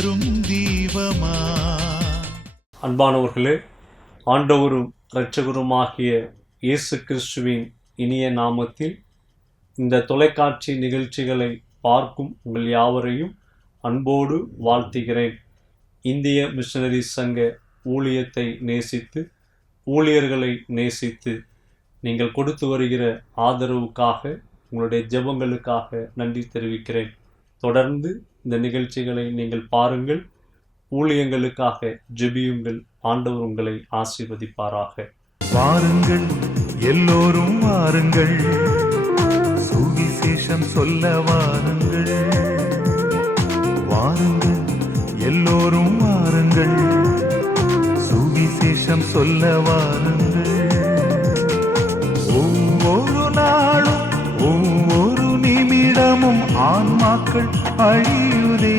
தரும் தீபமா. அன்பானவர்களே, ஆண்டவரும் இரட்சகருமாகிய இயேசு கிறிஸ்துவின் இனிய நாமத்தில் இந்த தொலைக்காட்சி நிகழ்ச்சிகளை பார்க்கும் உங்கள் யாவரையும் அன்போடு வாழ்த்துகிறேன். இந்திய மிஷனரி சங்க ஊழியத்தை நேசித்து, ஊழியர்களை நேசித்து நீங்கள் கொடுத்து வருகிற ஆதரவுக்காக, உங்களுடைய ஜெபங்களுக்காக நன்றி தெரிவிக்கிறேன். தொடர்ந்து இந்த நிகழ்ச்சிகளை நீங்கள் பாருங்கள், ஊழியங்களுக்காக ஜெபியுங்கள். ஆண்டவர் உங்களை ஆசீர்வதிப்பாராக. வாருங்கள் எல்லோரும் வாருங்கள், சுவிசேஷம் சொல்ல வாருங்கள். வாருங்கள் எல்லோரும் வாருங்கள், சுவிசேஷம் சொல்ல வாருங்கள். ஒவ்வொரு நாளும் ஒவ்வொரு நிமிடமும் ஆன்மாக்கள் அழியுதே.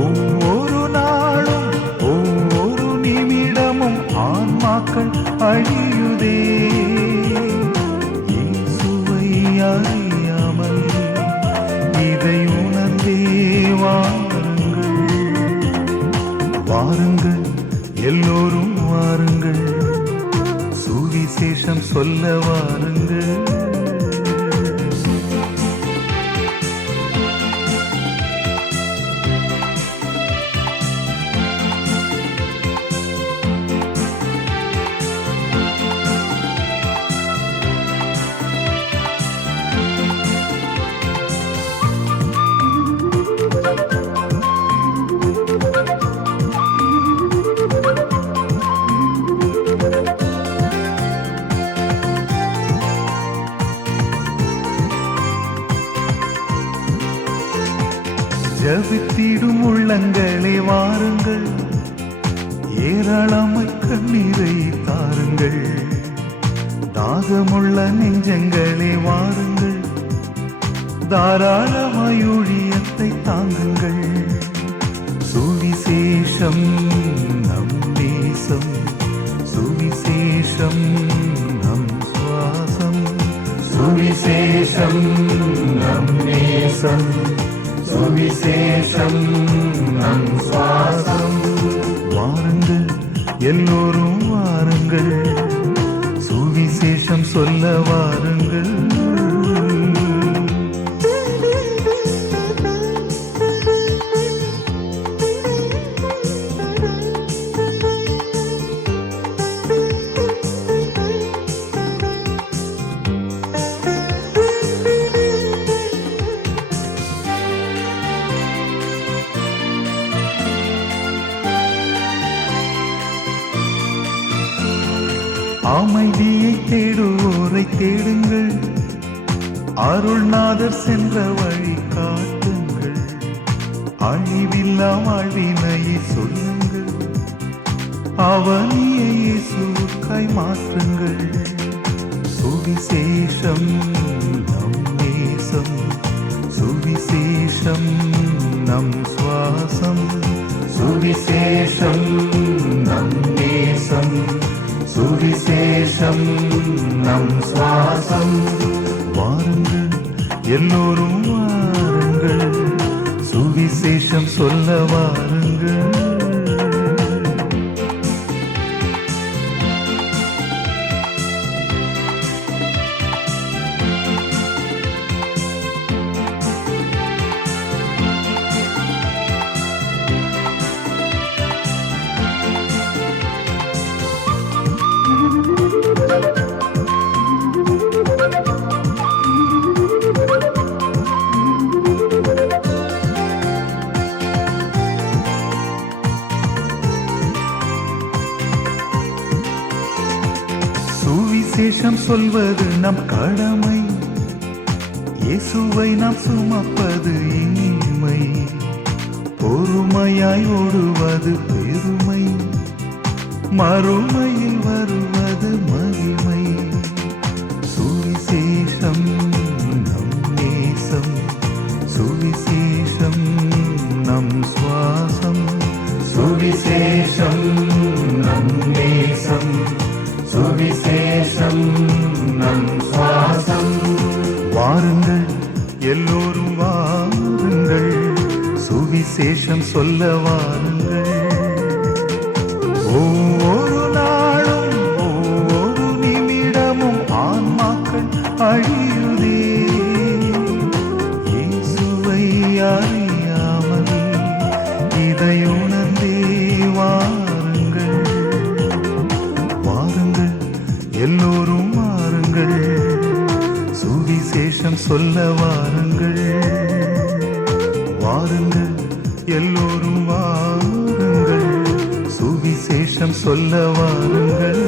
ஒவ்வொரு நாளும் ஒவ்வொரு நிமிடமும் ஆன்மாக்கள் அழியுதே. இயேசுவை அறியாமல் இதை உணர்ந்தே வாருங்கள். வாருங்கள் எல்லோரும் வாருங்கள், சுவிசேஷம் சொல்ல வாருங்கள். ஜபித்திடும் உள்ளங்களே வாருங்கள், ஏராளமாய் கண்ணீரை தாருங்கள். தாகமுள்ள நெஞ்சங்களே வாருங்கள், தாராளமாய் ஊழியத்தை தாங்குங்கள். சுவிசேஷம் நம் தேசம், சுவிசேஷம் நம் சுவாசம். சுவிசேஷம் நம் தேசம், சுவிசேஷம் நம் சுவாசம். வாருங்கள் எல்லோரும் வாருங்கள், சுவிசேஷம் சொல்ல வாருங்கள். அமைதியை தேடுவோரை தேடுங்கள், அருள்நாதர் சென்ற வழி காட்டுங்கள். அழிவில்லா வாழ்வினையை சொல்லுங்கள், அவனியை இயேசுவுக்காய் மாற்றுங்கள். சுவிசேஷம் நம் நேசம், சுவிசேஷம் நம் சுவாசம். சுவிசேஷம் நம் நேசம், சுவிசேஷம் நம் சுவாசம். வாருங்கள் எல்லோரும் வாருங்கள், சுவிசேஷம் சொல்ல வாருங்கள். சுவிசேஷம் சொல்வது நம் கடமை, இயேசுவை நாம் சுமப்பது இனிமை. பொறுமையாய் ஓடுவது பெருமை, மறுமையில் வருவது மகிமை. சுவிசேஷம் நம் நேசம், சுவிசேஷம் நம் சுவாசம். சுவிசேஷம் நம் நேசம், சுவிசேஷம் நம் சுவாசம். வாருங்கள் எல்லோரும் வாருங்கள், சுவிசேஷம் சொல்ல வாருங்கள். ஒவ்வொரு நாளும் ஒவ்வொரு நிமிடமும் ஆன்மாக்கள் அழியுதே. இயேசுவை அறியாமல் இதை உணர்ந்தே வாருங்கள். வாருங்கள் எல்லோரும் வாருங்கள், சுவிசேஷம் சொல்ல வாருங்கள். வாருங்கள் எல்லோரும் வாருங்கள், சுவிசேஷம் சொல்ல வாருங்கள்.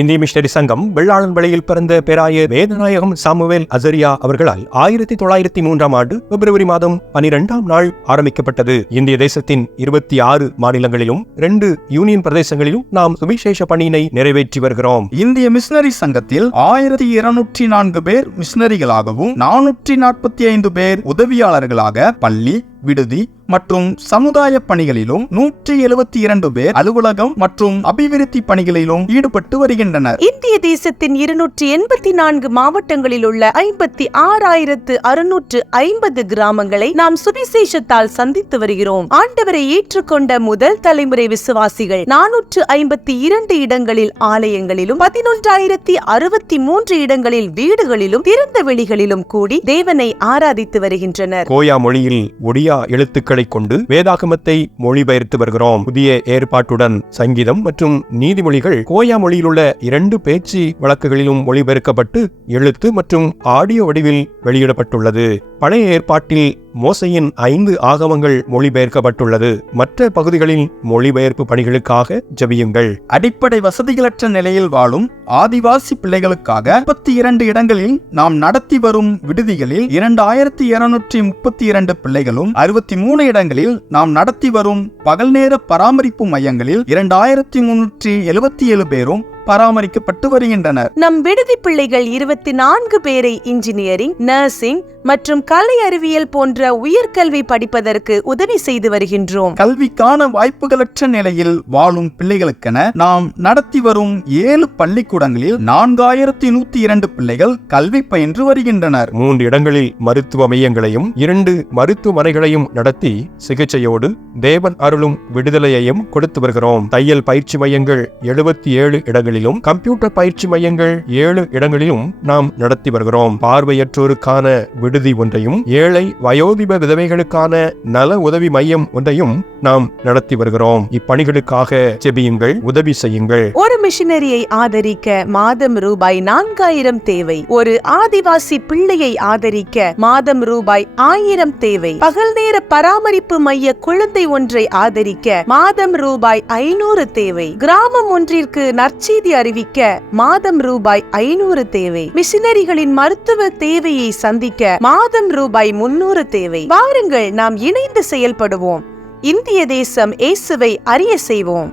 இந்திய மிஷனரி சங்கம் வெள்ளாளன் வழியில் பிறந்த பேராய வேதநாயகம் சாமுவேல் அசரியா அவர்களால் 1903 ஆண்டு பிப்ரவரி மாதம் 12ஆம் நாள் ஆரம்பிக்கப்பட்டது. இந்திய தேசத்தின் 26 மாநிலங்களிலும் 2 யூனியன் பிரதேசங்களிலும் நாம் சுவிசேஷ பணியினை நிறைவேற்றி வருகிறோம். இந்திய மிஷனரி சங்கத்தில் 1204 பேர் மிஷனரிகளாகவும் 445 பேர் உதவியாளர்களாக பள்ளி, விடுதி மற்றும் சமுதாய பணிகளிலும் 172 பேர் அலுவலகம் மற்றும் அபிவிருத்தி பணிகளிலும் ஈடுபட்டு வருகின்றனர். இந்திய தேசத்தின் 284 மாவட்டங்களில் உள்ள 56,650 கிராமங்களை நாம் சுவிசேஷத்தால் சந்தித்து வருகிறோம். ஆண்டவரை ஏற்றுக்கொண்ட முதல் தலைமுறை விசுவாசிகள் 452 இடங்களில் ஆலயங்களிலும் 11,063 இடங்களில் வீடுகளிலும் திறந்த வெளிகளிலும் கூடி தேவனை ஆராதித்து வருகின்றனர். கோயா மொழியில் ஒடியா எழுத்துக்களை கொண்டு வேதாகமத்தை மொழிபெயர்த்து வருகிறோம். புதிய ஏற்பாட்டுடன் சங்கீதம் மற்றும் நீதிமொழிகள் கோயா மொழியில் உள்ள 2 பேச்சு வழக்குகளிலும் மொழிபெயர்க்கப்பட்டு எழுத்து மற்றும் ஆடியோ வடிவில் வெளியிடப்பட்டுள்ளது. பழைய ஏற்பாட்டில் மோசையின் 5 ஆகமங்கள் மொழிபெயர்க்கப்பட்டுள்ளது. மற்ற பகுதிகளில் மொழிபெயர்ப்பு பணிகளுக்காக ஜெபியுங்கள். அடிப்படை வசதிகளற்ற நிலையில் வாழும் ஆதிவாசி பிள்ளைகளுக்காக 32 இடங்களில் நாம் நடத்தி வரும் விடுதிகளில் 2232 பிள்ளைகளும் 63 இடங்களில் நாம் நடத்தி வரும் பகல் நேர பராமரிப்பு மையங்களில் 2377 பேரும் பராமரிக்கப்பட்டு வருகின்றனர். நம் விடுதி பிள்ளைகள் 24 பேரை இன்ஜினியரிங், நர்சிங் மற்றும் கலை அறிவியல் போன்ற உயர்கல்வி படிப்பதற்கு உதவி செய்து வருகின்றோம். கல்விக்கான வாய்ப்புகளற்ற நிலையில் வாழும் பிள்ளைகளுக்கென நாம் நடத்தி வரும் 7 பள்ளிக்கூடங்களில் 4102 பிள்ளைகள் கல்வி பயின்று வருகின்றனர். 3 இடங்களில் மருத்துவ மையங்களையும் 2 மருத்துவமனைகளையும் நடத்தி சிகிச்சையோடு தேவன் அருளும் விடுதலையையும் கொடுத்து வருகிறோம். தையல் பயிற்சி மையங்கள் 77 இடங்களிலும், கம்ப்யூட்டர் பயிற்சி மையங்கள் 7 இடங்களிலும் நாம் நடத்தி வருகிறோம். பார்வையற்றோருக்கான விடுதி ஒன்றையும், ஏழை வயோதிப விதவைகளுக்கான நல உதவி மையம் ஒன்றையும் நாம் நடத்தி வருகிறோம். இப்பணிகளுக்காக ஜெபியுங்கள், உதவி செய்யுங்கள். ஒரு மிஷனரியை ஆதரிக்க மாதம் ரூபாய் 4000 தேவை. ஒரு ஆதிவாசி பிள்ளையை ஆதரிக்க மாதம் ரூபாய் 1000 தேவை. பகல் நேர பராமரிப்பு மைய குழந்தை ஒன்றை ஆதரிக்க மாதம் ரூபாய் 500 தேவை. கிராமம் ஒன்றிற்கு நற்செய்தி அறிவிக்க மாதம் ரூபாய் 500 தேவை. மிஷனரிகளின் மருத்துவ தேவையை சந்திக்க மாதம் ரூபாய் 300 தேவை. வாருங்கள், நாம் இணைந்து செயல்படுவோம். இந்திய தேசம் இயேசுவை அறிய செய்வோம்.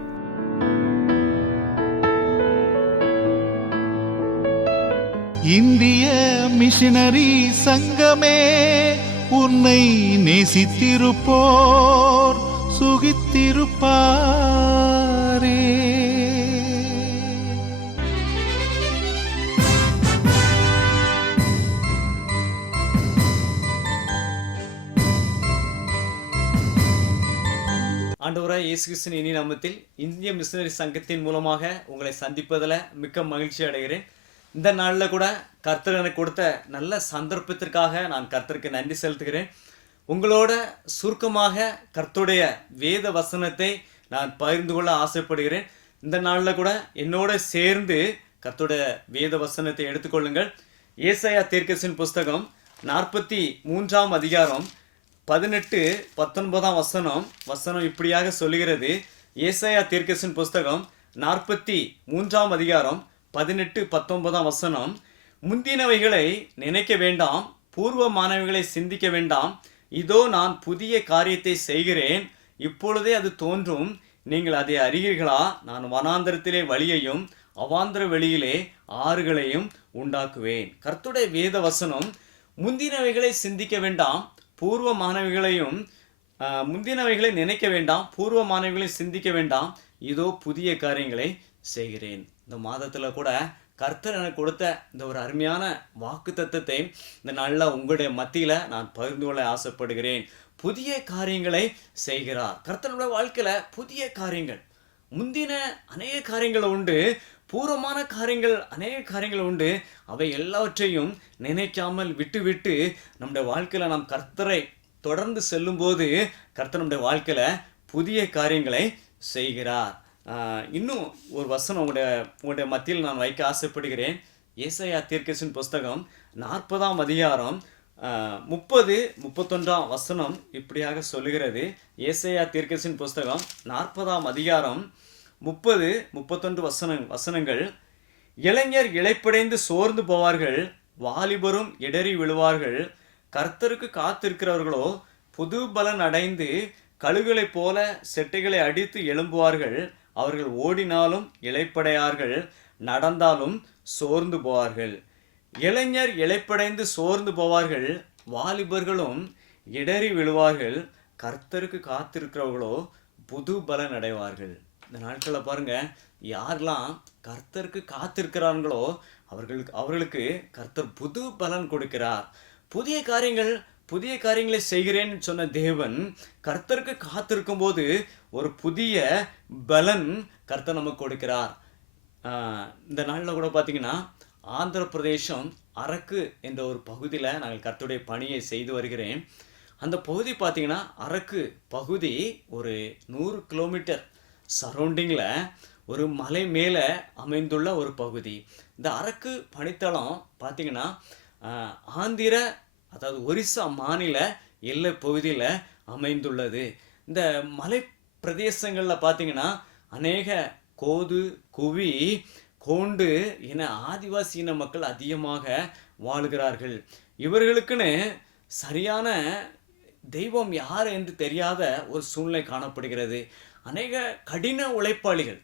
இந்திய மிஷனரி சங்கமே, உன்னை நேசித்திருப்போர் சுகித்திருப்பாரே. ஆண்டவராய் இயேசு கிறிஸ்துவின் இனிய நாமத்தில் இந்திய மிஷனரி சங்கத்தின் மூலமாக உங்களை சந்திப்பதில் மிக்க மகிழ்ச்சி அடைகிறேன். இந்த நாளில் கூட கர்த்தர் எனக்கு கொடுத்த நல்ல சந்தர்ப்பத்திற்காக நான் கர்த்தருக்கு நன்றி செலுத்துகிறேன். உங்களோட சுருக்கமாக கர்த்தருடைய வேத வசனத்தை நான் பகிர்ந்து கொள்ள ஆசைப்படுகிறேன். இந்த நாளில் கூட என்னோட சேர்ந்து கர்த்தருடைய வேத வசனத்தை எடுத்துக்கொள்ளுங்கள். ஏசாயா தீர்க்கதரிசியின் புஸ்தகம் 43ஆம் அதிகாரம் 18-19 வசனம் இப்படியாக சொல்லுகிறது. ஏசாயா தீர்க்கதரிசியின் புஸ்தகம் 43ஆம் அதிகாரம் 18-19 வசனம். முந்தினவைகளை நினைக்க வேண்டாம், பூர்வமானவைகளை சிந்திக்க வேண்டாம். இதோ நான் புதிய காரியத்தை செய்கிறேன், இப்பொழுதே அது தோன்றும், நீங்கள் அதை அறிகிறீர்களா? நான் வனாந்தரத்திலே வழியையும் அவாந்தர வெளியிலே ஆறுகளையும் உண்டாக்குவேன். கர்த்தருடைய வேத வசனம். முந்தினவைகளை சிந்திக்க வேண்டாம், பூர்வமானவைகளையும் முந்தினவைகளை நினைக்க வேண்டாம், பூர்வமானவைகளை சிந்திக்க வேண்டாம், இதோ புதிய காரியங்களை செய்கிறேன். இந்த மாதத்தில் கூட கர்த்தர் எனக்கு கொடுத்த இந்த ஒரு அருமையான வாக்குத்தத்தத்தை இந்த நாளில் உங்களுடைய மத்தியில் நான் பகிர்ந்து கொள்ள ஆசைப்படுகிறேன். புதிய காரியங்களை செய்கிறார். கர்த்தருடைய வாழ்க்கையில் புதிய காரியங்கள், முந்தின அநேக காரியங்கள் உண்டு, பூர்வமான காரியங்கள் அநேக காரியங்கள் உண்டு. அவை எல்லாவற்றையும் நினைக்காமல் விட்டு நம்முடைய வாழ்க்கையில் நாம் கர்த்தரை தொடர்ந்து செல்லும்போது கர்த்தர் நம்முடைய வாழ்க்கையில் புதிய காரியங்களை செய்கிறார். இன்னும் ஒரு வசனம் உங்களுடைய மத்தியில் நான் வைக்க ஆசைப்படுகிறேன். ஏசாயா தீர்க்கதரிசியின் புஸ்தகம் 40ஆம் அதிகாரம் 30-31 வசனம் இப்படியாக சொல்லுகிறது. ஏசாயா தீர்க்கதரிசியின் புஸ்தகம் 40ஆம் அதிகாரம் 30-31 வசனங்கள். இளைஞர் இளைப்படைந்து சோர்ந்து போவார்கள், வாலிபரும் இடறி விழுவார்கள். கர்த்தருக்கு காத்திருக்கிறவர்களோ புது பலன் அடைந்து கழுகுகளைப் போல செட்டைகளை அடித்து எழும்புவார்கள். அவர்கள் ஓடினாலும் இளைப்படையார்கள், நடந்தாலும் சோர்ந்து போவார்கள். இளைஞர் இளைப்படைந்து சோர்ந்து போவார்கள், வாலிபர்களும் இடறி விழுவார்கள். கர்த்தருக்கு காத்திருக்கிறவர்களோ புது பலன் அடைவார்கள். இந்த நாட்களில் பாருங்க, யாரெல்லாம் கர்த்தருக்கு காத்திருக்கிறார்களோ அவர்களுக்கு கர்த்தர் புது பலன் கொடுக்கிறார். புதிய காரியங்களை செய்கிறேன்னு சொன்ன தேவன் கர்த்தருக்கு காத்திருக்கும் போது ஒரு புதிய பலன் கர்த்தர் நமக்கு கொடுக்கிறார். இந்த நாளில் கூட பார்த்தீங்கன்னா ஆந்திர பிரதேசம் அரக்கு என்ற ஒரு பகுதியில் நாங்கள் கர்த்தருடைய பணியை செய்து வருகிறேன். அந்த பகுதி பார்த்தீங்கன்னா, அரக்கு பகுதி ஒரு 100 கிலோமீட்டர் சரௌண்டிங்கில் ஒரு மலை மேலே அமைந்துள்ள ஒரு பகுதி. இந்த அரக்கு பணித்தளம் பார்த்தீங்கன்னா ஆந்திர, அதாவது ஒரிசா மாநில எல்லை பகுதியில் அமைந்துள்ளது. இந்த மலை பிரதேசங்களில் பார்த்தீங்கன்னா அநேக கோது, குவி, கோண்டு என ஆதிவாசி இன மக்கள் அதிகமாக வாழுகிறார்கள். இவர்களுக்குன்னு சரியான தெய்வம் யார் என்று தெரியாத ஒரு சூழ்நிலை காணப்படுகிறது. அநேக கடின உழைப்பாளிகள்,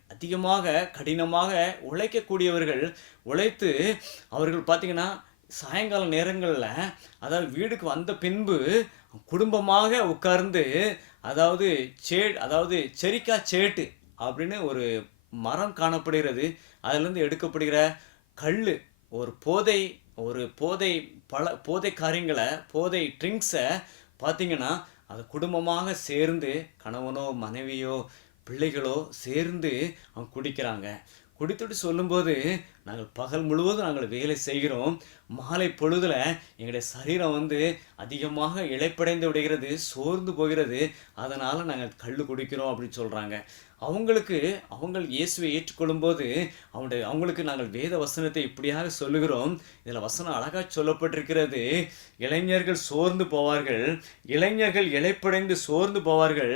கடினமாக உழைக்கக்கூடியவர்கள் உழைத்து அவர்கள் பார்த்தீங்கன்னா சாயங்கால நேரங்களில், அதாவது வீடுக்கு வந்த பின்பு குடும்பமாக உட்கார்ந்து, அதாவது செரிக்கா சேட்டு அப்படின்னு ஒரு மரம் காணப்படுகிறது. அதிலிருந்து எடுக்கப்படுகிற கல், ஒரு போதை காரியங்களை, போதை ட்ரிங்க்ஸை பார்த்தீங்கன்னா அதை குடும்பமாக சேர்ந்து கணவனோ மனைவியோ பிள்ளைகளோ சேர்ந்து அவங்க குடிக்கிறாங்க. குடித்துட்டு சொல்லும்போது, நாங்கள் பகல் முழுவதும் நாங்கள் வேலை செய்கிறோம், மாலை பொழுதில் எங்களுடைய சரீரம் அதிகமாக இளைப்படைந்து விடுகிறது, சோர்ந்து போகிறது, அதனால் நாங்கள் கல் குடிக்கிறோம் அப்படின்னு சொல்கிறாங்க. அவங்க இயேசுவை ஏற்றுக்கொள்ளும்போது அவங்களுக்கு நாங்கள் வேத வசனத்தை இப்படியாக சொல்லுகிறோம். இதில் வசனம் அழகாக சொல்லப்பட்டிருக்கிறது. இளைஞர்கள் சோர்ந்து போவார்கள், இளைஞர்கள் இளைப்படைந்து சோர்ந்து போவார்கள்,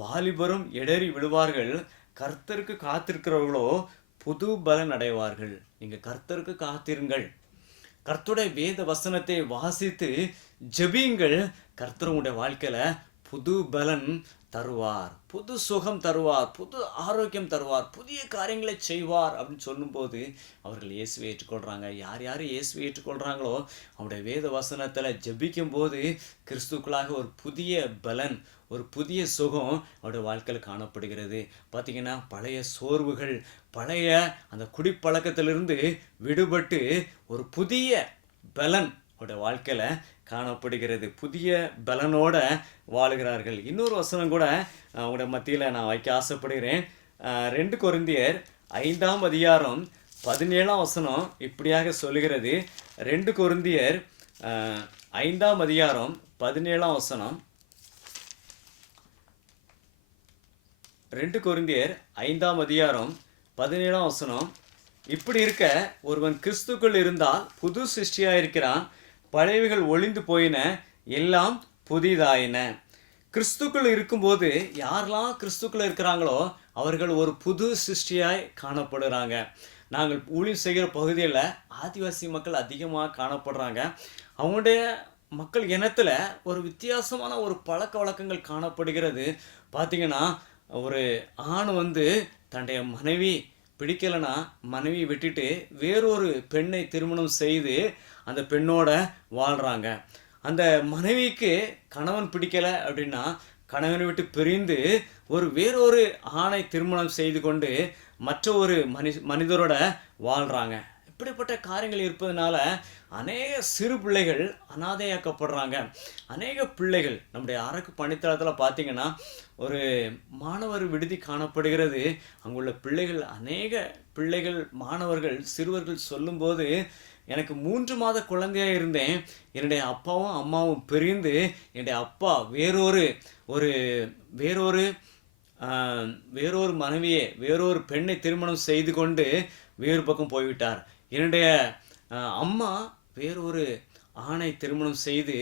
வாலிபரும் இடறி விழுவார்கள். கர்த்தருக்கு காத்திருக்கிறவர்களோ புது பலன் அடைவார்கள். நீங்கள் கர்த்தருக்கு காத்திருங்கள், கர்த்தருடைய வேத வசனத்தை வாசித்து ஜெபியுங்கள். கர்த்தர் உங்களுடைய வாழ்க்கையில் புது பலன் தருவார், புது சுகம் தருவார், புது ஆரோக்கியம் தருவார், புதிய காரியங்களை செய்வார் அப்படின்னு சொல்லும்போது அவர்கள் இயேசுவை ஏற்றுக்கொள்கிறாங்க. யார் இயேசுவை ஏற்றுக்கொள்கிறாங்களோ அவருடைய வேத வசனத்தில் ஜெபிக்கும் போது கிறிஸ்துக்களாக ஒரு புதிய பலன், ஒரு புதிய சுகம் அவருடைய வாழ்க்கையில் காணப்படுகிறது. பார்த்திங்கன்னா பழைய சோர்வுகள், பழைய அந்த குடிப்பழக்கத்திலிருந்து விடுபட்டு ஒரு புதிய பலன் அவருடைய வாழ்க்கையில் காணப்படுகிறது. புதிய பலனோட வாழுகிறார்கள். இன்னொரு வசனம் கூட அவங்களுடைய மத்தியில் நான் வைக்க ஆசைப்படுகிறேன். 2 கொரிந்தியர் 5ஆம் அதிகாரம் 17ஆம் வசனம் இப்படியாக சொல்லுகிறது. 2 கொரிந்தியர் 5ஆம் அதிகாரம் 17ஆம் வசனம். 2 கொரிந்தியர் 5ஆம் அதிகாரம் 17ஆம் வசனம். இப்படி இருக்க ஒருவன் கிறிஸ்துக்குள் இருந்தால் புது சிருஷ்டியாக இருக்கிறான், பழையவைகள் ஒளிந்து போயின, எல்லாம் புதிதாயின. கிறிஸ்துக்குள் இருக்கும்போது யாரெல்லாம் கிறிஸ்துக்குள்ள இருக்கிறாங்களோ அவர்கள் ஒரு புது சிருஷ்டியாய் காணப்படுறாங்க. நாங்கள் ஊழியம் செய்கிற பகுதியில் ஆதிவாசி மக்கள் அதிகமாக காணப்படுறாங்க. அவங்களுடைய மக்கள் இனத்தில் ஒரு வித்தியாசமான ஒரு பழக்க வழக்கங்கள் காணப்படுகிறது. பார்த்திங்கன்னா, ஒரு ஆண் தன்னுடைய மனைவி பிடிக்கலைன்னா மனைவியை விட்டுட்டு வேறொரு பெண்ணை திருமணம் செய்து அந்த பெண்ணோட வாழ்கிறாங்க. அந்த மனைவிக்கு கணவன் பிடிக்கலை அப்படின்னா கணவனை விட்டு பிரிந்து வேறொரு ஆணை திருமணம் செய்து கொண்டு மற்ற ஒரு மனிதரோட வாழ்கிறாங்க. இப்படிப்பட்ட காரியங்கள் இருப்பதனால அநேக சிறு பிள்ளைகள் அனாதையாக்கப்படுறாங்க. அநேக பிள்ளைகள் நம்முடைய அரக்கு பணித்தளத்தில் பார்த்தீங்கன்னா ஒரு மாணவர் விடுதி காணப்படுகிறது. அங்குள்ள பிள்ளைகள் அநேக பிள்ளைகள் மாணவர்கள் சிறுவர்கள் சொல்லும்போது, எனக்கு 3 மாத குழந்தையாக இருந்தேன், என்னுடைய அப்பாவும் அம்மாவும் பிரிந்து என்னுடைய அப்பா வேறொரு மனைவியை வேறொரு பெண்ணை திருமணம் செய்து கொண்டு வேறு பக்கம் போய்விட்டார். என்னுடைய அம்மா வேறொரு ஆணை திருமணம் செய்து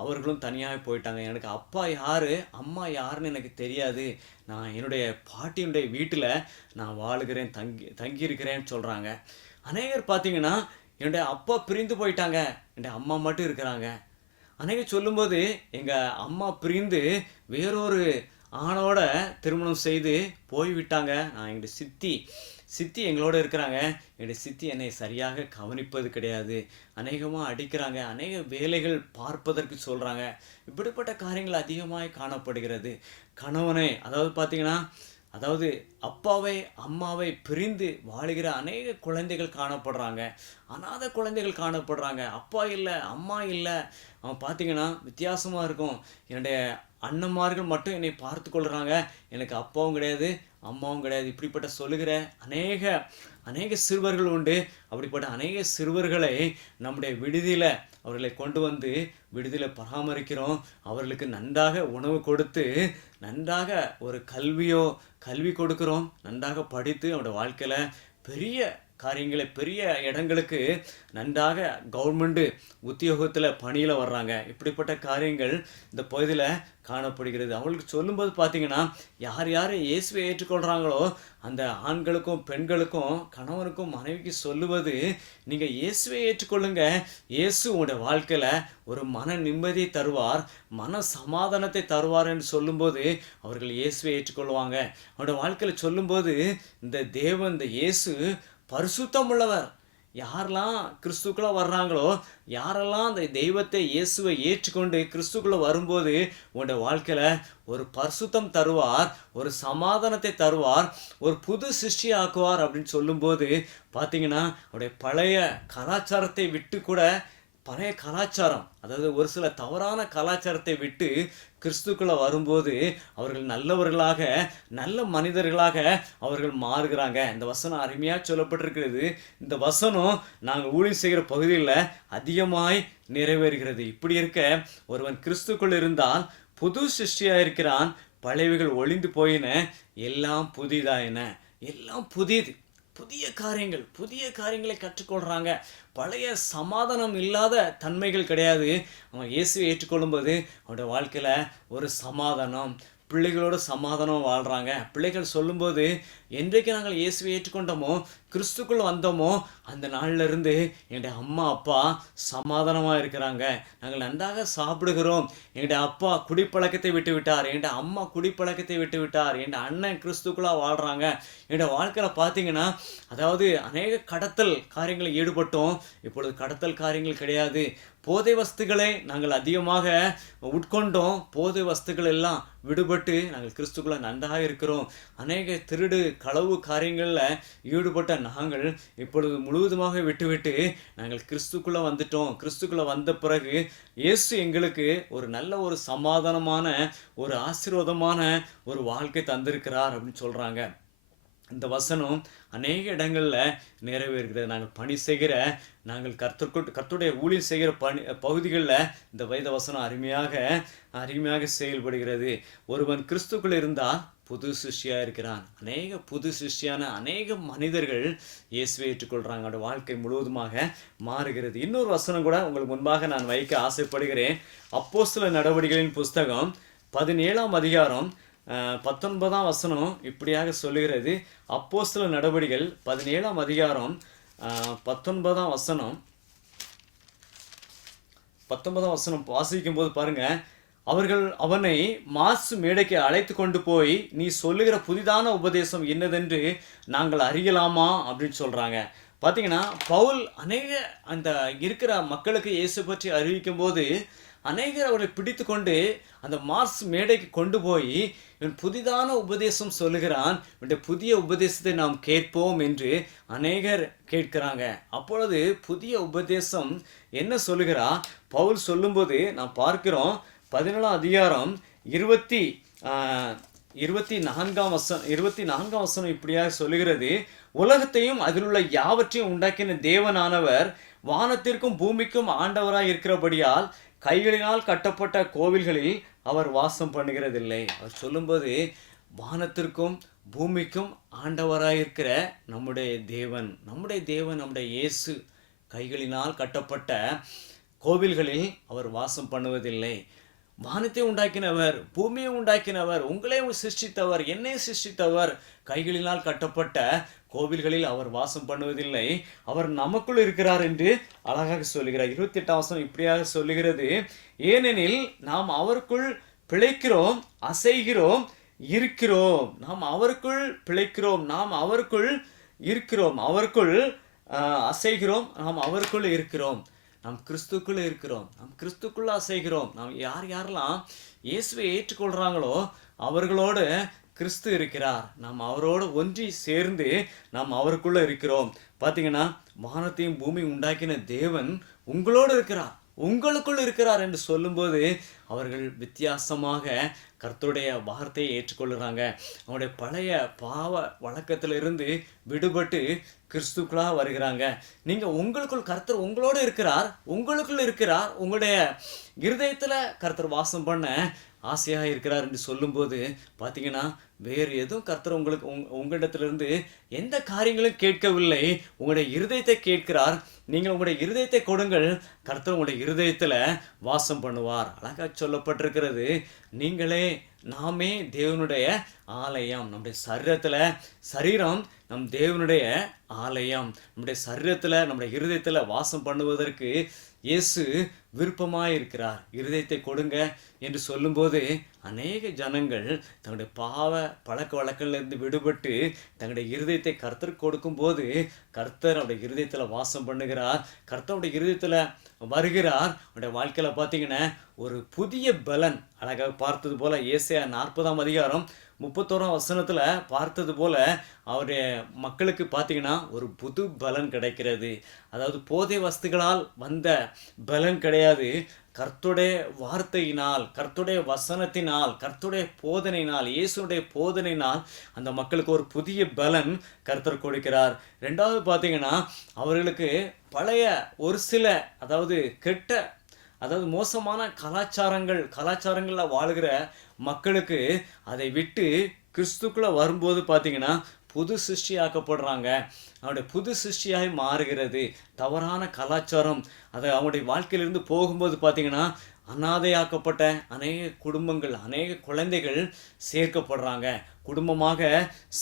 அவர்களும் தனியாக போயிட்டாங்க. எனக்கு அப்பா யார் அம்மா யாருன்னு எனக்கு தெரியாது. நான் என்னுடைய பாட்டியுடைய வீட்டில் நான் வாழுகிறேன், தங்கியிருக்கிறேன்னு சொல்கிறாங்க. அநேகர் பார்த்தீங்கன்னா என்னுடைய அப்பா பிரிந்து போயிட்டாங்க, என்னுடைய அம்மா மட்டும் இருக்கிறாங்க. அநேகர் சொல்லும்போது எங்கள் அம்மா பிரிந்து வேறொரு ஆணோட திருமணம் செய்து போய்விட்டாங்க. நான் எங்களுடைய சித்தி எங்களோட இருக்கிறாங்க. என்னுடைய சித்தி என்னை சரியாக கவனிப்பது கிடையாது, அநேகமாக அடிக்கிறாங்க, அநேக வேலைகள் பார்ப்பதற்கு சொல்கிறாங்க. இப்படிப்பட்ட காரியங்கள் அதிகமாக காணப்படுகிறது. கணவனை அதாவது அப்பாவை அம்மாவை பிரிந்து வாழுகிற அநேக குழந்தைகள் காணப்படுறாங்க. அநாத குழந்தைகள் காணப்படுறாங்க. அப்பா இல்லை, அம்மா இல்லை. அவன் பார்த்தீங்கன்னா வித்தியாசமாக இருக்கும். என்னுடைய அண்ணன்மார்கள் மட்டும் என்னை பார்த்து கொள்கிறாங்க, எனக்கு அப்பாவும் கிடையாது அம்மாவும் கிடையாது. இப்படிப்பட்ட சொல்லுகிற அநேக சிறுவர்கள் உண்டு. அப்படிப்பட்ட அநேக சிறுவர்களை நம்முடைய விடுதியில் அவர்களை கொண்டு வந்து விடுதியில் பராமரிக்கிறோம். அவர்களுக்கு நன்றாக உணவு கொடுத்து நன்றாக ஒரு கல்வி கொடுக்குறோம். நன்றாக படித்து அவருடைய வாழ்க்கையில் பெரிய காரியங்களை பெரிய இடங்களுக்கு நன்றாக கவர்மெண்ட் உத்தியோகத்தில் பணியில் வர்றாங்க. இப்படிப்பட்ட காரியங்கள் இந்த பகுதியில் காணப்படுகிறது. அவங்களுக்கு சொல்லும்போது பார்த்தீங்கன்னா யார் இயேசுவை ஏற்றுக்கொள்கிறாங்களோ அந்த ஆண்களுக்கும் பெண்களுக்கும் கணவனுக்கும் மனைவிக்கு சொல்லுவது, நீங்கள் இயேசுவை ஏற்றுக்கொள்ளுங்க, இயேசு உங்களுடைய வாழ்க்கையில் ஒரு மன நிம்மதியை தருவார், மன சமாதானத்தை தருவார் என்று சொல்லும்போது அவர்கள் இயேசுவை ஏற்றுக்கொள்வாங்க. அவருடைய வாழ்க்கையில் சொல்லும்போது இந்த தேவன் இந்த இயேசு பரிசுத்தம் உள்ளவர். யாரெல்லாம் கிறிஸ்துக்குள்ளே வர்றாங்களோ, யாரெல்லாம் அந்த தெய்வத்தை இயேசுவை ஏற்றுக்கொண்டு கிறிஸ்துக்குள்ளே வரும்போது உங்களுடைய வாழ்க்கையில் ஒரு பரிசுத்தம் தருவார், ஒரு சமாதானத்தை தருவார், ஒரு புது சிருஷ்டி ஆக்குவார் அப்படின்னு சொல்லும்போது பார்த்தீங்கன்னா அவருடைய பழைய கலாச்சாரத்தை விட்டு கூட பழைய கலாச்சாரம், அதாவது ஒரு சில தவறான கலாச்சாரத்தை விட்டு கிறிஸ்துக்குள்ளே வரும்போது அவர்கள் நல்லவர்களாக நல்ல மனிதர்களாக அவர்கள் மாறுகிறாங்க. இந்த வசனம் அருமையாக சொல்லப்பட்டிருக்கிறது. இந்த வசனம் நாங்கள் ஊழியம் செய்கிற பகுதியில் அதிகமாய் நிறைவேறுகிறது. இப்படி இருக்க ஒருவன் கிறிஸ்துக்குள் இருந்தால் புது சிருஷ்டியாக இருக்கிறான், பழையவைகள் ஒளிந்து போயின, எல்லாம் புதிதாயின. எல்லாம் புதிய காரியங்களை கற்றுக்கொள்கிறாங்க. பழைய சமாதானம் இல்லாத தன்மைகள் கிடையாது. அவன் இயேசுவை ஏற்றுக்கொள்ளும்போது அவனுடைய வாழ்க்கையில் ஒரு சமாதானம், பிள்ளைகளோட சமாதானம் வாழ்கிறாங்க. பிள்ளைகள் சொல்லும்போது என்றைக்கு நாங்கள் இயேசுவை ஏற்றுக்கொண்டோமோ கிறிஸ்துக்குள்ளே வந்தோமோ அந்த நாளிலிருந்து என்னுடைய அம்மா அப்பா சமாதானமாக இருக்கிறாங்க, நாங்கள் நன்றாக சாப்பிடுகிறோம், என்னுடைய அப்பா குடிப்பழக்கத்தை விட்டு விட்டார், என்னுடைய அம்மா குடிப்பழக்கத்தை விட்டு விட்டார், என்னுடைய அண்ணன் கிறிஸ்துக்குள்ளே வாழ்கிறாங்க. என்னுடைய வாழ்க்கையில் பார்த்தீங்கன்னா அதாவது அநேக கடத்தல் காரியங்களில் ஈடுபட்டோம், இப்பொழுது கடத்தல் காரியங்கள் கிடையாது. போதை வஸ்துகளை நாங்கள் அதிகமாக உட்கொண்டோம், போதை வஸ்துகள் எல்லாம் விடுபட்டு நாங்கள் கிறிஸ்துக்குள்ளே நன்றாக இருக்கிறோம். அநேக திருடு களவு காரியங்களில் ஈடுபட்ட நாங்கள் இப்பொழுது முழுவதுமாக விட்டுவிட்டு நாங்கள் கிறிஸ்துக்குள்ளே வந்துட்டோம். கிறிஸ்துக்குள்ளே வந்த பிறகு இயேசு எங்களுக்கு ஒரு நல்ல ஒரு சமாதானமான ஒரு ஆசீர்வாதமான ஒரு வாழ்க்கை தந்திருக்கிறார் அப்படின்னு சொல்கிறாங்க. இந்த வசனம் அநேக இடங்களில் நிறைவேறுகிறது. நாங்கள் கர்த்தருடைய ஊழியம் செய்கிற பகுதிகளில் இந்த வேத வசனம் அருமையாக செயல்படுகிறது. ஒருவன் கிறிஸ்துக்குள் இருந்தால் புது சிருஷ்டியாக இருக்கிறான். புது சிருஷ்டியான அநேக மனிதர்கள் இயேசுவை ஏற்றுக்கொள்கிறாங்க, அவருடைய வாழ்க்கை முழுவதுமாக மாறுகிறது. இன்னொரு வசனம் கூட உங்களுக்கு முன்பாக நான் வைக்க ஆசைப்படுகிறேன். அப்போஸ்தலர் நடவடிக்கைகளின் புஸ்தகம் 17ஆம் அதிகாரம் 19ஆம் வசனம் இப்படியாக சொல்லுகிறது. அப்போஸ்தலர் நடவடிக்கைகள் 17ஆம் அதிகாரம் 19ஆம் வசனம் வாசிக்கும் போது பாருங்க, அவர்கள் அவனை மாசு மேடைக்கு அழைத்து கொண்டு போய், நீ சொல்லுகிற புதிதான உபதேசம் என்னதென்று நாங்கள் அறியலாமா அப்படின்னு சொல்றாங்க. பார்த்தீங்கன்னா பவுல் அநேக அந்த இருக்கிற மக்களுக்கு இயேசு பற்றி அறிவிக்கும் போது அநேகர் அவரை பிடித்து கொண்டு அந்த மார்ஸ் மேடைக்கு கொண்டு போய் இவன் புதிதான உபதேசம் சொல்லுகிறான், இவனுடைய புதிய உபதேசத்தை நாம் கேட்போம் என்று அநேகர் கேட்கிறாங்க. அப்பொழுது புதிய உபதேசம் என்ன சொல்லுகிறா? பவுல் சொல்லும்போது நாம் பார்க்கிறோம் 17ஆம் அதிகாரம் 24ஆம் வசனம் இப்படியாக சொல்லுகிறது, உலகத்தையும் அதில் உள்ள யாவற்றையும் உண்டாக்கின தேவனானவர் வானத்திற்கும் பூமிக்கும் ஆண்டவராய் இருக்கிறபடியால் கைகளினால் கட்டப்பட்ட கோவில்களில் அவர் வாசம் பண்ணுகிறதில்லை. அவர் சொல்லும்போது வானத்திற்கும் பூமிக்கும் ஆண்டவராய் இருக்கிற நம்முடைய தேவன் நம்முடைய இயேசு கைகளினால் கட்டப்பட்ட கோவில்களில் அவர் வாசம் பண்ணுவதில்லை. வானத்தை உண்டாக்கினவர், பூமியை உண்டாக்கினவர், உங்களை சிருஷ்டித்தவர், என்னை சிருஷ்டித்தவர் கைகளினால் கட்டப்பட்ட கோவில்களில் அவர் வாசம் பண்ணுவதில்லை. அவர் நமக்குள் இருக்கிறார் என்று அழகாக சொல்லுகிறார். 28ஆம் வசனம் இப்படியாக சொல்லுகிறது, ஏனெனில் நாம் அவருக்குள் பிழைக்கிறோம், அசைகிறோம், இருக்கிறோம். நாம் அவருக்குள் பிழைக்கிறோம், நாம் அவருக்குள் இருக்கிறோம், அவருக்குள் அசைகிறோம், நாம் அவருக்குள் இருக்கிறோம். நாம் கிறிஸ்துக்குள்ளே இருக்கிறோம், நாம் கிறிஸ்துக்குள்ளே அசைகிறோம். நாம் யாரெல்லாம் இயேசுவை ஏற்றுக்கொள்கிறாங்களோ அவர்களோடு கிறிஸ்து இருக்கிறார். நாம் அவரோடு ஒன்றி சேர்ந்து நாம் அவருக்குள்ளே இருக்கிறோம். பார்த்தீங்கன்னா வானத்தையும் பூமியும் உண்டாக்கின தேவன் உங்களோடு இருக்கிறார், உங்களுக்குள் இருக்கிறார் என்று சொல்லும்போது அவர்கள் வித்தியாசமாக கர்த்தருடைய வார்த்தையை ஏற்றுக்கொள்கிறாங்க. அவனுடைய பழைய பாவ வழக்கத்திலிருந்து விடுபட்டு கிறிஸ்துக்குள்ளாக வருகிறாங்க. நீங்கள் உங்களுக்குள் கர்த்தர் உங்களோடு இருக்கிறார், உங்களுக்குள் இருக்கிறார், உங்களுடைய இருதயத்தில் கர்த்தர் வாசம் பண்ண ஆசையாக இருக்கிறார் என்று சொல்லும்போது பார்த்தீங்கன்னா வேறு எதுவும் கர்த்தர் உங்களிடத்திலிருந்து எந்த காரியங்களும் கேட்கவில்லை, உங்களுடைய இருதயத்தை கேட்கிறார். நீங்கள் உங்களுடைய இருதயத்தை கொடுங்கள், கர்த்தர் உங்களுடைய இருதயத்தில் வாசம் பண்ணுவார். அழகாக சொல்லப்பட்டிருக்கிறது, நீங்களே நாமே தேவனுடைய ஆலயம். நம்முடைய சரீரம் நம் தேவனுடைய ஆலயம். நம்முடைய சரீரத்தில் நம்முடைய இருதயத்தில் வாசம் பண்ணுவதற்கு இயேசு விருப்பமாக இருக்கிறார். இருதயத்தை கொடுங்க என்று சொல்லும்போது அநேக ஜனங்கள் தங்களுடைய பாவ பழக்க வழக்கங்களிலிருந்து விடுபட்டு தங்களுடைய இருதயத்தை கர்த்தர் கொடுக்கும்போது கர்த்தர் அவருடைய இருதயத்தில் வாசம் பண்ணுகிறார், கர்த்தருடைய இருதயத்தில் வருகிறார். அவருடைய வாழ்க்கையில் பார்த்தீங்கன்னா ஒரு புதிய பலன், அழகாக பார்த்தது போல ஏசாயா 40ஆம் அதிகாரம் 31ஆம் வசனத்தில் பார்த்தது போல அவருடைய மக்களுக்கு பார்த்தீங்கன்னா ஒரு புது பலன் கிடைக்கிறது. அதாவது போதை வஸ்துகளால் வந்த பலன் கிடையாது, கர்த்தருடைய வார்த்தையினால், கர்த்தருடைய வசனத்தினால், கர்த்தருடைய போதனையினால், இயேசுடைய போதனையினால் அந்த மக்களுக்கு ஒரு புதிய பலன் கர்த்தர் கொடுக்கிறார். ரெண்டாவது பார்த்தீங்கன்னா அவர்களுக்கு பழைய ஒரு சில அதாவது மோசமான கலாச்சாரங்களில் வாழ்கிற மக்களுக்கு அதை விட்டு கிறிஸ்துக்குள்ளே வரும்போது பார்த்தீங்கன்னா புது சிருஷ்டியாக்கப்படுறாங்க. அவனுடைய புது சிருஷ்டியாகி மாறுகிறது. தவறான கலாச்சாரம் அதை அவனுடைய வாழ்க்கையிலிருந்து போகும்போது பார்த்தீங்கன்னா அனாதையாக்கப்பட்ட அநேக குடும்பங்கள், அநேக குழந்தைகள் சேர்க்கப்படுறாங்க, குடும்பமாக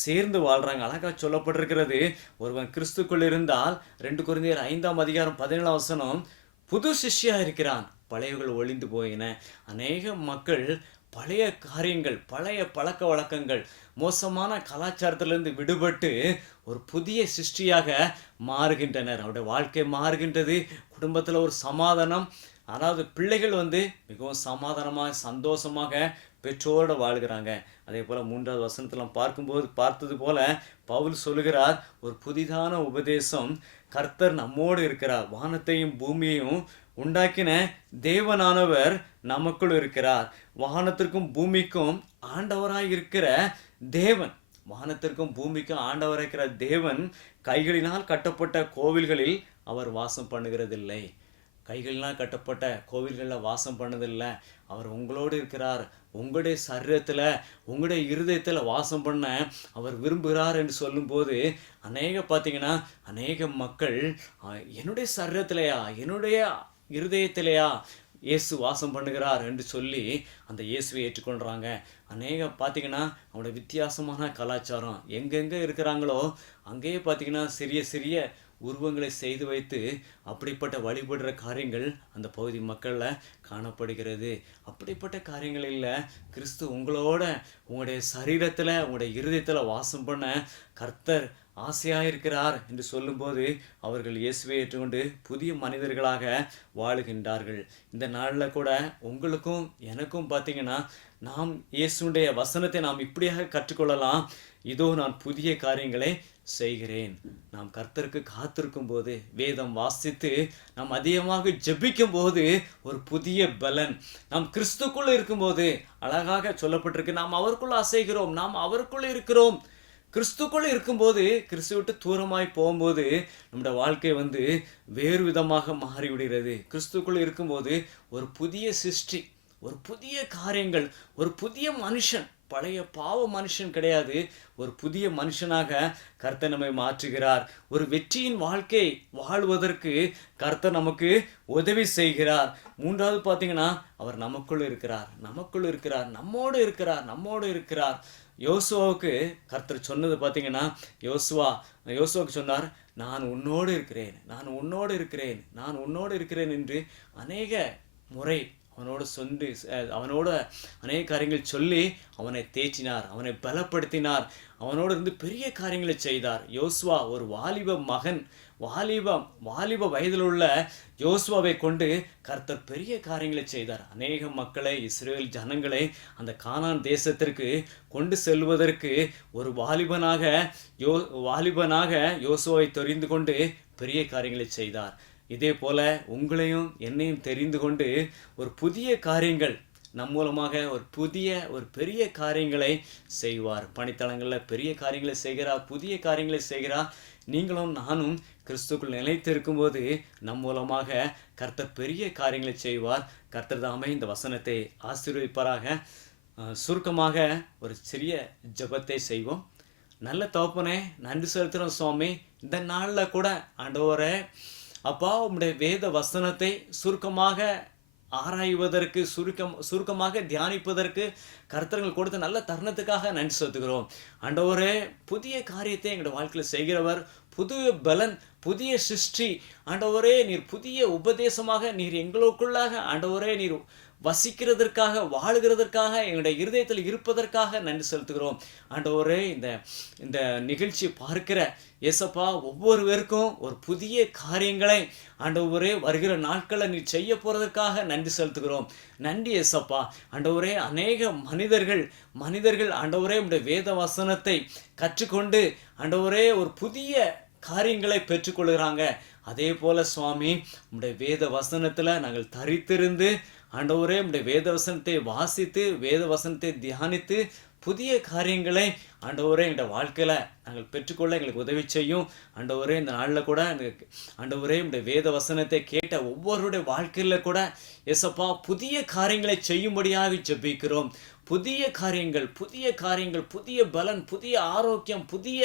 சேர்ந்து வாழ்கிறாங்க. அழகாக சொல்லப்பட்டிருக்கிறது, ஒருவன் கிறிஸ்துக்குள் இருந்தால் 2 கொரிந்தியர் 5ஆம் அதிகாரம் 17ஆம் வசனம், புது சிஷ்யாக இருக்கிறான், பழையவர்கள் ஒளிந்து போயின. அநேக மக்கள் பழைய காரியங்கள், பழைய பழக்க வழக்கங்கள், மோசமான கலாச்சாரத்திலிருந்து விடுபட்டு ஒரு புதிய சிருஷ்டியாக மாறுகின்றனர். அவருடைய வாழ்க்கை மாறுகின்றது. குடும்பத்தில் ஒரு சமாதானம், அதாவது பிள்ளைகள் மிகவும் சமாதானமாக சந்தோஷமாக பெற்றோடு வாழ்கிறாங்க. அதே போல் 3வது வசனத்தில் பார்த்தது போல பவுல் சொல்லுகிறார், ஒரு புதிதான உபதேசம், கர்த்தர் நம்மோடு இருக்கிறார், வானத்தையும் பூமியையும் உண்டாக்கின தேவனானவர் நமக்குள் இருக்கிறார். வானத்திற்கும் பூமிக்கும் ஆண்டவராய் இருக்கிற தேவன், வானத்திற்கும் பூமிக்கும் ஆண்டவராய் இருக்கிற தேவன் கைகளினால் கட்டப்பட்ட கோவில்களில் அவர் வாசம் பண்ணுகிறதில்லை. கைகளினால் கட்டப்பட்ட கோவில்களில் வாசம் பண்ணதில்லை. அவர் உங்களோடு இருக்கிறார், உங்களுடைய சரீரத்தில், உங்களுடைய இருதயத்தில் வாசம் பண்ண அவர் விரும்புகிறார் என்று சொல்லும்போது பார்த்தீங்கன்னா அநேக மக்கள் என்னுடைய சரீரத்திலையா, என்னுடைய இருதயத்திலையா இயேசு வாசம் பண்ணுகிறார் என்று சொல்லி அந்த இயேசுவை ஏற்றுக்கொள்கிறாங்க. பார்த்தீங்கன்னா அவனுடைய வித்தியாசமான கலாச்சாரம், எங்கெங்கே இருக்கிறாங்களோ அங்கேயே பார்த்தீங்கன்னா சிறிய சிறிய உருவங்களை செய்து வைத்து அப்படிப்பட்ட வழிபடுற காரியங்கள் அந்த பகுதி மக்களில் காணப்படுகிறது. அப்படிப்பட்ட காரியங்கள் இல்லை, கிறிஸ்து உங்களோட உங்களுடைய சரீரத்தில், உங்களுடைய இருதயத்தில் வாசம் பண்ண கர்த்தர் ஆசையாயிருக்கிறார் என்று சொல்லும்போது அவர்கள் இயேசுவை ஏற்றுக்கொண்டு புதிய மனிதர்களாக வாழுகின்றார்கள். இந்த நாளில் கூட உங்களுக்கும் எனக்கும் பார்த்தீங்கன்னா நாம் இயேசுடைய வசனத்தை நாம் இப்படியாக கற்றுக்கொள்ளலாம். இதோ நான் புதிய காரியங்களை செய்கிறேன். நாம் கர்த்தருக்கு காத்திருக்கும் போது, வேதம் வாசித்து நாம் அதிகமாக ஜெபிக்கும் போது ஒரு புதிய பலன், நாம் கிறிஸ்துக்குள்ள இருக்கும்போது அழகாக சொல்லப்பட்டிருக்கு, நாம் அவருக்குள்ள அசைகிறோம், நாம் அவருக்குள்ள இருக்கிறோம். கிறிஸ்துக்குள்ள இருக்கும்போது, கிறிஸ்து விட்டு தூரமாய் போகும்போது நம்முடைய வாழ்க்கை வேறு விதமாக மாறிவிடுகிறது. கிறிஸ்துக்குள்ள இருக்கும்போது ஒரு புதிய சிருஷ்டி, ஒரு புதிய காரியங்கள், ஒரு புதிய மனுஷன், பழைய பாவ மனுஷன் கிடையாது, ஒரு புதிய மனுஷனாக கர்த்தர் நம்மை மாற்றுகிறார். ஒரு வெற்றியின் வாழ்க்கை வாழ்வதற்கு கர்த்தர் நமக்கு உதவி செய்கிறார். மூன்றாவது பார்த்தீங்கன்னா அவர் நமக்குள் இருக்கிறார், நமக்குள் இருக்கிறார், நம்மோடு இருக்கிறார். யோசுவாவுக்கு கர்த்தர் சொன்னது பார்த்தீங்கன்னா, யோசுவாவுக்கு சொன்னார், நான் உன்னோடு இருக்கிறேன் என்று அநேக முறை அவனோட அநேக காரியங்கள் சொல்லி அவனை தேற்றினார், அவனை பலப்படுத்தினார், அவனோடு இருந்து பெரிய காரியங்களை செய்தார். யோசுவா ஒரு வாலிப மகன், வாலிப வயதில் உள்ள யோசுவாவை கொண்டு கர்த்தர் பெரிய காரியங்களை செய்தார். அநேக மக்களை, இஸ்ரேல் ஜனங்களை அந்த கானான் தேசத்திற்கு கொண்டு செல்வதற்கு ஒரு வாலிபனாக யோசுவாவை தெரிந்து கொண்டு பெரிய காரியங்களை செய்தார். இதே போல உங்களையும் என்னையும் தெரிந்து கொண்டு ஒரு புதிய காரியங்கள் நம் மூலமாக ஒரு பெரிய காரியங்களை செய்வார். பணித்தளங்களில் பெரிய காரியங்களை செய்கிறார், புதிய காரியங்களை செய்கிறார். நீங்களும் நானும் கிறிஸ்துக்குள் நிலைத்து இருக்கும்போது நம் மூலமாக கர்த்தர் பெரிய காரியங்களை செய்வார். கர்த்தர் தாமே இந்த வசனத்தை ஆசீர்வதிப்பாராக. சுருக்கமாக ஒரு சிறிய ஜெபத்தை செய்வோம். நல்ல தகப்பனே, நன்றி செலுத்துகிறோம் சுவாமி. இந்த நாளில் கூட ஆண்டவரே அப்பா, உம்முடைய வேத வசனத்தை சுருக்கமாக ஆராய்வதற்கு, சுருக்கமாக தியானிப்பதற்கு கர்த்தர்கள் கொடுத்த நல்ல தருணத்துக்காக நன்றி செலுத்துகிறோம். ஆண்டவரே, புதிய காரியத்தை எங்களுடைய வாழ்க்கையில் செய்கிறவர், புதிய பலன், புதிய சிருஷ்டி. ஆண்டவரே, நீர் புதிய உபதேசமாக நீர் எங்களுக்குள்ளாக ஆண்டவரே நீர் வசிக்கிறதற்காக, வாழுகிறதற்காக, எங்களுடைய இருதயத்தில் இருப்பதற்காக நன்றி செலுத்துகிறோம். ஆண்டவரே, இந்த நிகழ்ச்சியை பார்க்கிற ஏசப்பா ஒவ்வொருவருக்கும் ஒரு புதிய காரியங்களை ஆண்டவரே வருகிற நாட்களில் நீ செய்ய போகிறதற்காக நன்றி செலுத்துகிறோம். நன்றி ஏசப்பா. ஆண்டவரே, அநேக மனிதர்கள் ஆண்டவரே உடைய வேத வசனத்தை கற்றுக்கொண்டு ஆண்டவரே ஒரு புதிய காரியங்களை பெற்றுக்கொள்கிறாங்க. அதே போல சுவாமி, உடைய வேத வசனத்தில் நாங்கள் தரித்திருந்து ஆண்டவரே உடைய வேத வசனத்தை வாசித்து, வேத வசனத்தை தியானித்து புதிய காரியங்களை ஆண்டவரே எங்களுடைய வாழ்க்கையில் நாங்கள் பெற்றுக்கொள்ள எங்களுக்கு உதவி செய்யும். ஆண்டவரே, இந்த நாளில் கூட ஆண்டவரே உடைய வேத வசனத்தை கேட்ட ஒவ்வொருடைய வாழ்க்கையில் கூட ஏசப்பா புதிய காரியங்களை செய்யும்படியாக ஜெபிக்கிறோம். புதிய காரியங்கள், புதிய பலன், புதிய ஆரோக்கியம், புதிய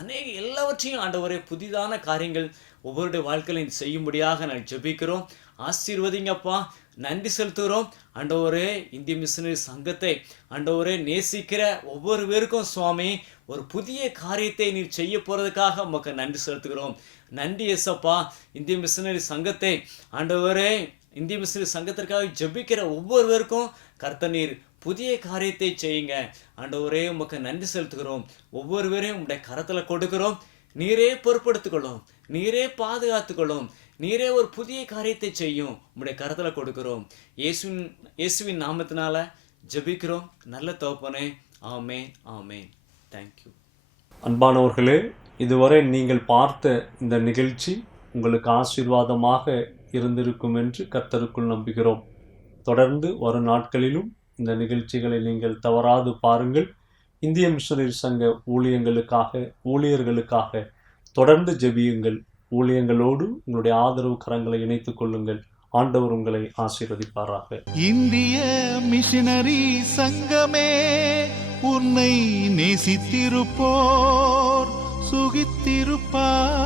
அநேக எல்லாவற்றையும் ஆண்டவரே புதிதான காரியங்கள் ஒவ்வொருடைய வாழ்க்கையிலும் செய்யும்படியாக நாங்கள் ஜெபிக்கிறோம். ஆசீர்வதிங்கப்பா. நன்றி செலுத்துகிறோம். ஆண்டவரே, இந்திய மிஷனரி சங்கத்தை ஆண்டவரே நேசிக்கிற ஒவ்வொரு பேருக்கும் சுவாமி ஒரு புதிய காரியத்தை நீர் செய்ய போகிறதுக்காக உமக்கு நன்றி செலுத்துகிறோம். நன்றி ஏசப்பா. இந்திய மிஷனரி சங்கத்தை ஆண்டவரே, இந்திய மிஷனரி சங்கத்திற்காக ஜெபிக்கிற ஒவ்வொருவருக்கும் கர்த்தர் நீர் புதிய காரியத்தை செய்யுங்க. ஆண்டவரே, உமக்கு நன்றி செலுத்துகிறோம். ஒவ்வொருவரையும் உங்களுடைய கரத்தில் கொடுக்கிறோம். நீரே பொறுப்படுத்திக்கொள்ளும், நீரே பாதுகாத்துக்கொள்ளும், நீரே ஒரு புதிய காரியத்தை செய்யும். உம்முடைய கரத்தில் கொடுக்கிறோம். இயேசுவின் நாமத்தினால ஜெபிக்கிறோம் நல்ல தகப்பனே. ஆமேன், ஆமேன். தேங்க்யூ. அன்பானவர்களே, இதுவரை நீங்கள் பார்த்த இந்த நிகழ்ச்சி உங்களுக்கு ஆசீர்வாதமாக இருந்திருக்கும் என்று கர்த்தருக்குள் நம்புகிறோம். தொடர்ந்து வரும் நாட்களிலும் இந்த நிகழ்ச்சிகளை நீங்கள் தவறாது பாருங்கள். இந்திய மிஷனரி சங்க ஊழியர்களுக்காக தொடர்ந்து ஜெபியுங்கள். ஊழியங்களோடு உங்களுடைய ஆதரவு கரங்களை இணைத்துக் கொள்ளுங்கள். ஆண்டவர் உங்களை ஆசீர்வதிப்பாராக. இந்திய மிஷனரி சங்கமே, உன்னை நேசித்திருப்போர் சுகித்திருப்பார்.